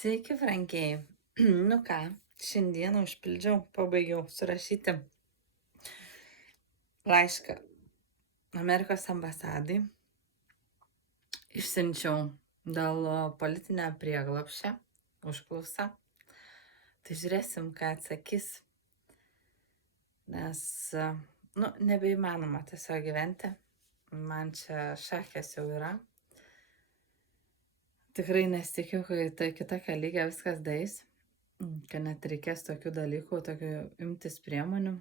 Sveiki, Frankiai. Nu ką, šiandieną pabaigiau surašyti laišką Amerikos ambasadai. Išsiunčiau dėl politinio prieglobsčio užklausą. Tai žiūrėsim, ką atsakys. Nes, nebeįmanoma tiesiog gyventi. Man čia šakės jau yra. Tikrai nesitikiu, kai tai kitokia lygia viskas dais, kad net reikės tokių dalykų, tokių imtis priemonių.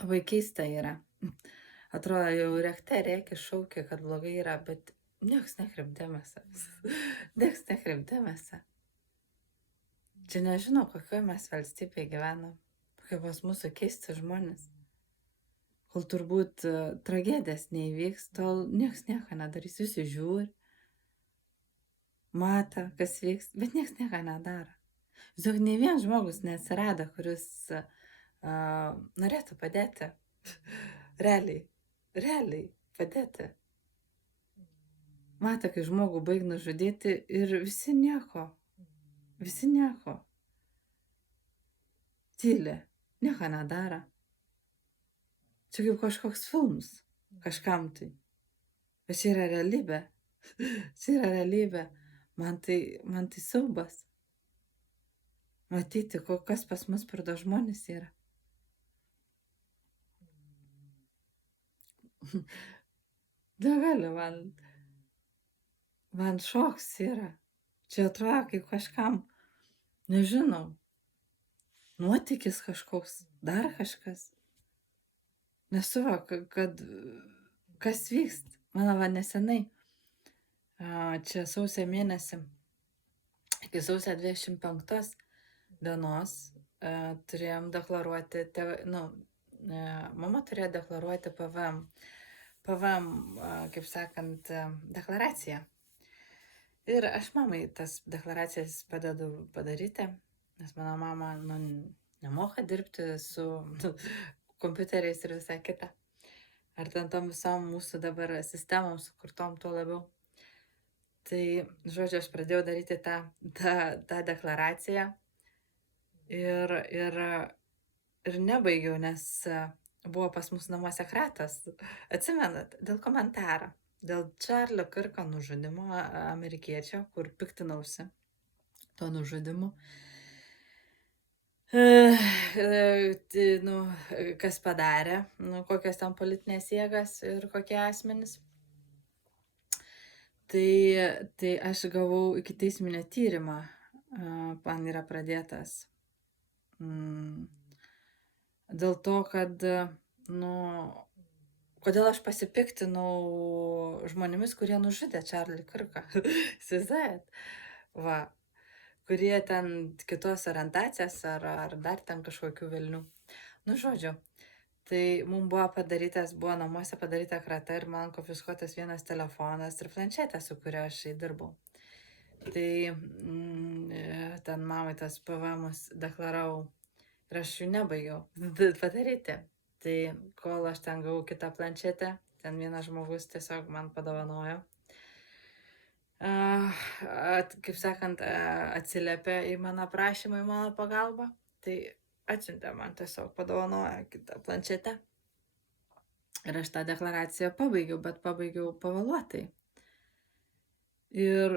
Labai keista yra. Atrodo, jau rėkte rėkia, šaukia, kad blogai yra, bet nieks nekreip dėmesio. Nieks nekreip dėmesio. Čia nežinau, kokioje mes valstybėje gyvenam, kokie pas mūsų keisti žmonės. Kol turbūt tragedijas neįvyks, tol nieks nieko nedarys, visi žiūri, mato, kas vyks, bet nieks nieko nedaro. Žinok, nei vienas žmogus neatsirado, kuris norėtų padėti. Realiai padėti. Mato, kai žmogų baig nužudyti ir visi nieko. Tyli, nieko nedaro. Čia kaip kažkoks filmas, kažkam tai. Bet čia yra realybė. Man tai siaubas. Matyti, kas pas mus per du žmonės yra. Negali, man šoks yra. Čia atrodo, kaip kažkam, nežinau, nuotykis kažkoks, dar kažkas. Nesuvokiu, kad kas vyksta. Mano nesenai, čia sausio mėnesį, iki sausio 25 dienos turėjom deklaruoti, mama turėjo deklaruoti PVM, kaip sakant, deklaraciją. Ir aš mamai tas deklaracijas padedu padaryti, nes mano mama nemoka dirbti su kompiuteriais ir visą kitą. Ar ten tom visom mūsų dabar sistemom sukurtom tuo labiau. Tai, žodžiu, aš pradėjau daryti tą deklaraciją ir nebaigiau, nes buvo pas mus namuose kratas. Atsimenat, dėl komentaro, dėl Čarlio Kirko nužudimo amerikiečio, kur piktinausi to nužudimu. Kas padarė, kokios ten politinės jėgas ir kokie asmenys. Tai aš gavau ikiteisminį tyrimą, man yra pradėtas. Dėl to, kad, kodėl aš pasipiktinau žmonėmis, kurie nužudė Čarlį Kirką. Įsivaizduojat? Va. Kurie ten kitos orientacijas ar dar ten kažkokių velnių. Žodžiu, tai mums buvo namuose padaryta krata ir man konfiskuotas vienas telefonas ir planšetė, su kuria aš dirbau. Tai ten mamai tas PVM'us deklaravau ir aš jų nebaigiau padaryti. Tai kol aš ten gavau kitą planšetę, ten vienas žmogus tiesiog man padovanojo. Kaip sakant, atsiliepė į mano prašymą, į mano pagalbą, tai atsiuntė man tiesiog padovanojo kitą planšetę. Ir aš tą deklaraciją pabaigiau, bet pabaigiau pavėluotai. Ir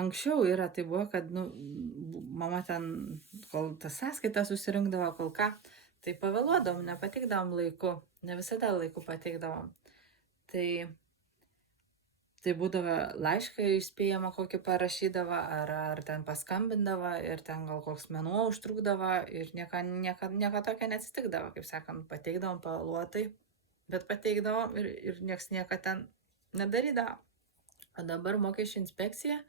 anksčiau tai buvo, kad mama ten, kol tas sąskaitas susirinkdavo, kol ką, tai pavėluodavom, nepateikdavom laiku, ne visada laiku pateikdavom. Tai būdavo laišką įspėjama, kokį parašydavo, ar ten paskambindavo, ir ten gal koks mėnuo užtrukdavo, ir nieko tokio neatsitikdavo, kaip sakant, pateikdavom pavėluotai, bet pateikdavom ir nieks nieko ten nedarydavo. O dabar mokesčių inspekcija,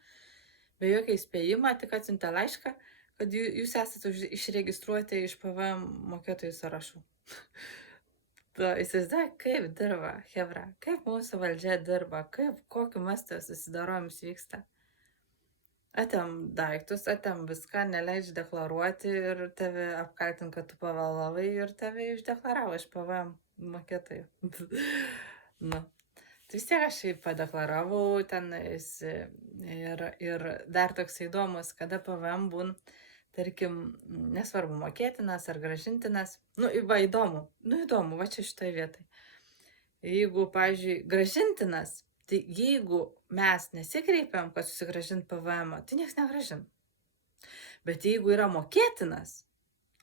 be jokio įspėjimo, tik atsiuntė laišką, kad jūs esate išregistruoti iš PVM mokėtojų sąrašų. Įsivaizduoju, kaip dirba, chebra, kaip mūsų valdžia dirba, kokiu mastu susidarojimus vyksta. Atėm daiktus, atėm viską, neleidžia deklaruoti ir tave apkaltint, kad tu pavėlavai ir tave išdeklaravo iš PVM mokėtojų. Tai vis tiek aš šiaip padeklaravau tenais ir dar toks įdomus, kada PVM būn, tarkim, nesvarbu, mokėtinas ar gražintinas. Nu, va įdomu, va čia šitoj vietai. Jeigu, pavyzdžiui, gražintinas, tai jeigu mes nesikreipiam, kad susigražint PVM, tai nieks negražin. Bet jeigu yra mokėtinas,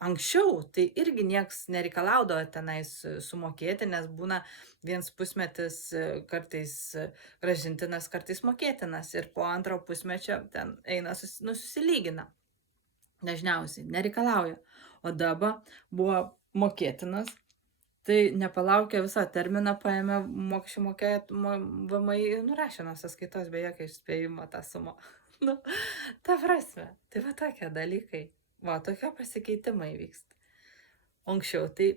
anksčiau tai irgi nieks nereikalaudavo tenais sumokėti, nes būna viens pusmetis kartais gražintinas, kartais mokėtinas ir po antro pusmečio ten eina susilygina. Dažniausiai nereikalauja. O dabar buvo mokėtinas, tai nepalaukia visą terminą, paėmė mokesčių VMI nurašė nuo sąskaitos be jokio įspėjimo tą sumą. Nu, ta prasme, tai va tokie dalykai. Va, tokie pasikeitimai vyksta. Anksčiau, tai,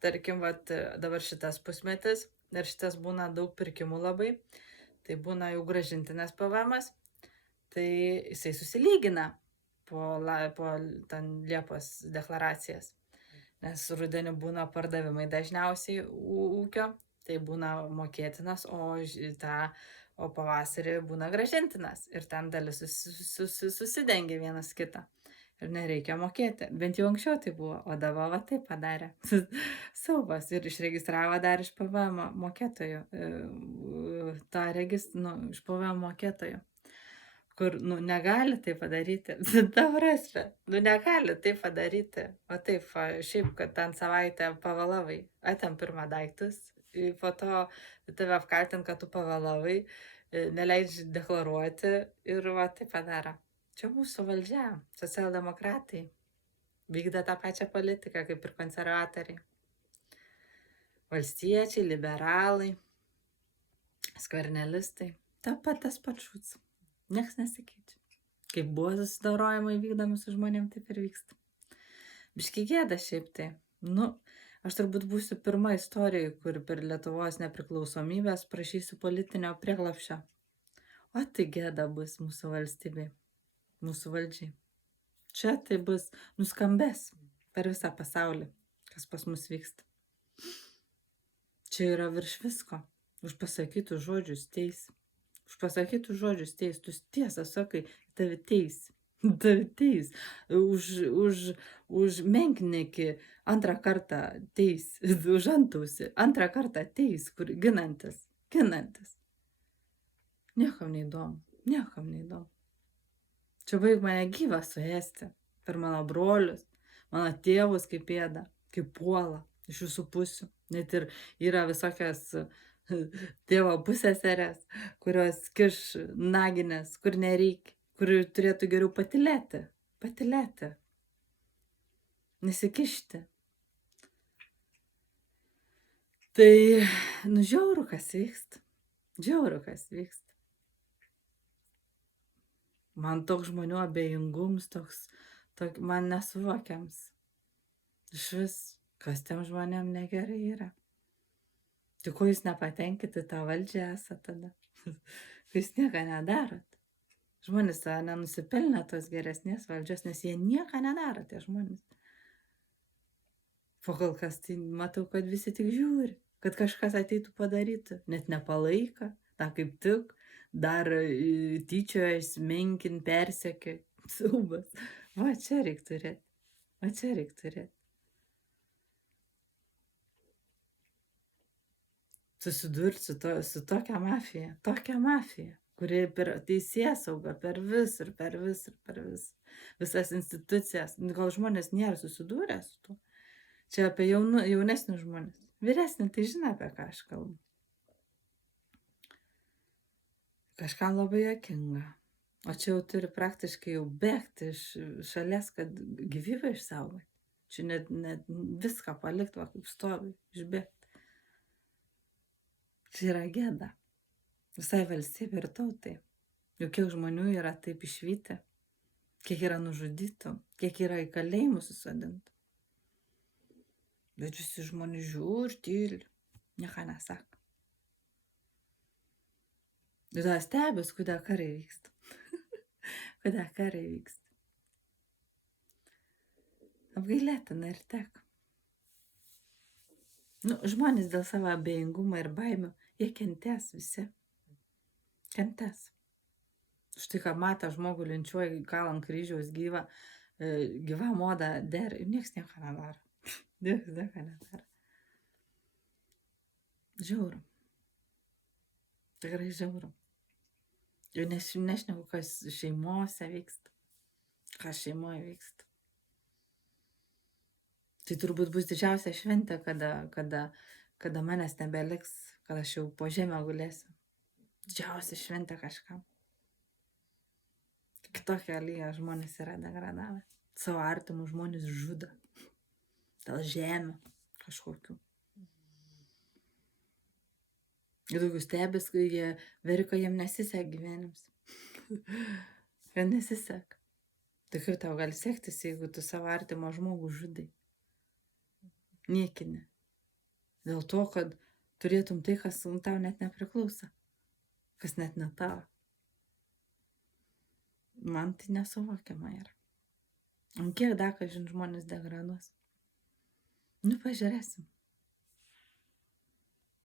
tarkim, va, dabar šitas pusmetis, ir šitas būna daug pirkimų labai, tai būna jau gražintinas PVM-as, tai jisai susilygina po ten Liepos deklaracijas. Nes rudenį būna pardavimai dažniausiai ūkio, tai būna mokėtinas, o pavasarį būna gražintinas. Ir ten dalis susidengia vienas kitą. Ir nereikia mokėti. Bent jau anksčiau tai buvo, o dabar va taip padarė. Siaubas. Ir išregistravo dar iš PVM mokėtojų. Iš PVM mokėtojų. Kur, negali tai padaryti. Ta prasme, negali tai padaryti. O taip, šiaip, kad ten savaitę pavėlavai, atėm pirmą daiktus, po to tave apkaltint, kad tu pavėlavai, neleidži deklaruoti ir va tai padaro. Čia mūsų valdžia, socialdemokratai, vykdo tą pačią politiką kaip ir konservatoriai. Valstiečiai, liberalai, skvernelistai, tas pats. Niekas nesikeičia. Kaip buvo susidarojimai vykdomi su žmonėm, taip ir vyksta. Biški gėda šiaip tai. Aš turbūt būsiu pirma istorija, kur per Lietuvos nepriklausomybės prašysiu politinio prieglapščio. O tai gėda bus mūsų valstybei, mūsų valdžiai. Čia tai bus nuskambės per visą pasaulį, kas pas mus vyksta. Čia yra virš visko. Už pasakytų žodžius teis. Už pasakytų žodžius teis. Tu tiesą sakai, tavi teis. Tavi teis. Už menknekį antrą kartą teis. Už antausi antrą kartą teis, kur ginantis. Niekam neįdomu. Čia baig mane gyvą suėsti. Per mano brolius, mano tėvus kaip ėda, kaip puola. Iš visų pusių. Net ir yra visokias tėvo pusseserės, kurios kiš naginės, kur nereikia, kur turėtų geriau patylėti. Nesikišti. Tai, žiauru, kas vyksta. Man toks žmonių abejingums, man nesuvokiams. Iš vis, kas tiem žmonėm negerai yra. Tik ko jūs nepatenkinti tą valdžią esate tada? Jūs nieko nedarot. Žmonės nenusipelnė tos geresnės valdžios, nes jie nieko nedaro, tie žmonės. Po kol kas tai matau, kad visi tik žiūri, kad kažkas ateitų padaryti, net nepalaika, kaip tik, dar tyčiojas, menkin, persekė, siaubas. Va čia reik turėti. Susidurti su tokia mafija, kuri per teisėsaugą, per visas institucijas, gal žmonės nėra susidūrę su tuo. Čia apie jaunesnius žmonės. Vyresnį tai žino, apie ką aš kalbu. Kažkam labai juokinga. O čia jau turi praktiškai jau bėgti iš šalies, kad gyvybę išsaugoti. Čia net viską palikti, va kaip stovi, išbėgti. Čia yra gėda. Visai valstybė ir tautai. Juk kiek žmonių yra taip išvyti, kiek yra nužudytų, kiek yra į kalėjimus susodintų. Bet visi žmonės žiūri, tyli, nieko nesako. Ir tada stebės, kodėl karai vyksta. Apgailėtina ir tek. Žmonės dėl savo abejingumo ir baimių Jie kentės visi. Kentės. Štai ką matą žmogų linčiuoja, gal ant kryžiaus gyva moda der ir nieks nieko nedaro. Nieks nieko nedaro. Žiauru. Tikrai žiauru. Ir nešneku, kas šeimose vyksta. Kas šeimoje vyksta. Tai turbūt bus didžiausia šventė, kada manęs nebeliks, kada aš jau po žemę gulėsiu. Didžiausia šventė kažkam. Kitokia lyja žmonės yra degradavę. Savo artimų žmonės žudo. Dėl žemių kažkokių. Ir daugiau stebės, kai jie verkia, jiem nesisek gyvenims. Jie nesisek. Tai kaip tau gali sektis, jeigu tu savo artimo žmogų žudai? Niekini. Dėl to, kad turėtum tai, kas tau net nepriklauso. Kas net ne tavo. Man tai nesuvokiama yra. Kiek dar, kažin, žmonės degraduos? Nu, pažiūrėsim.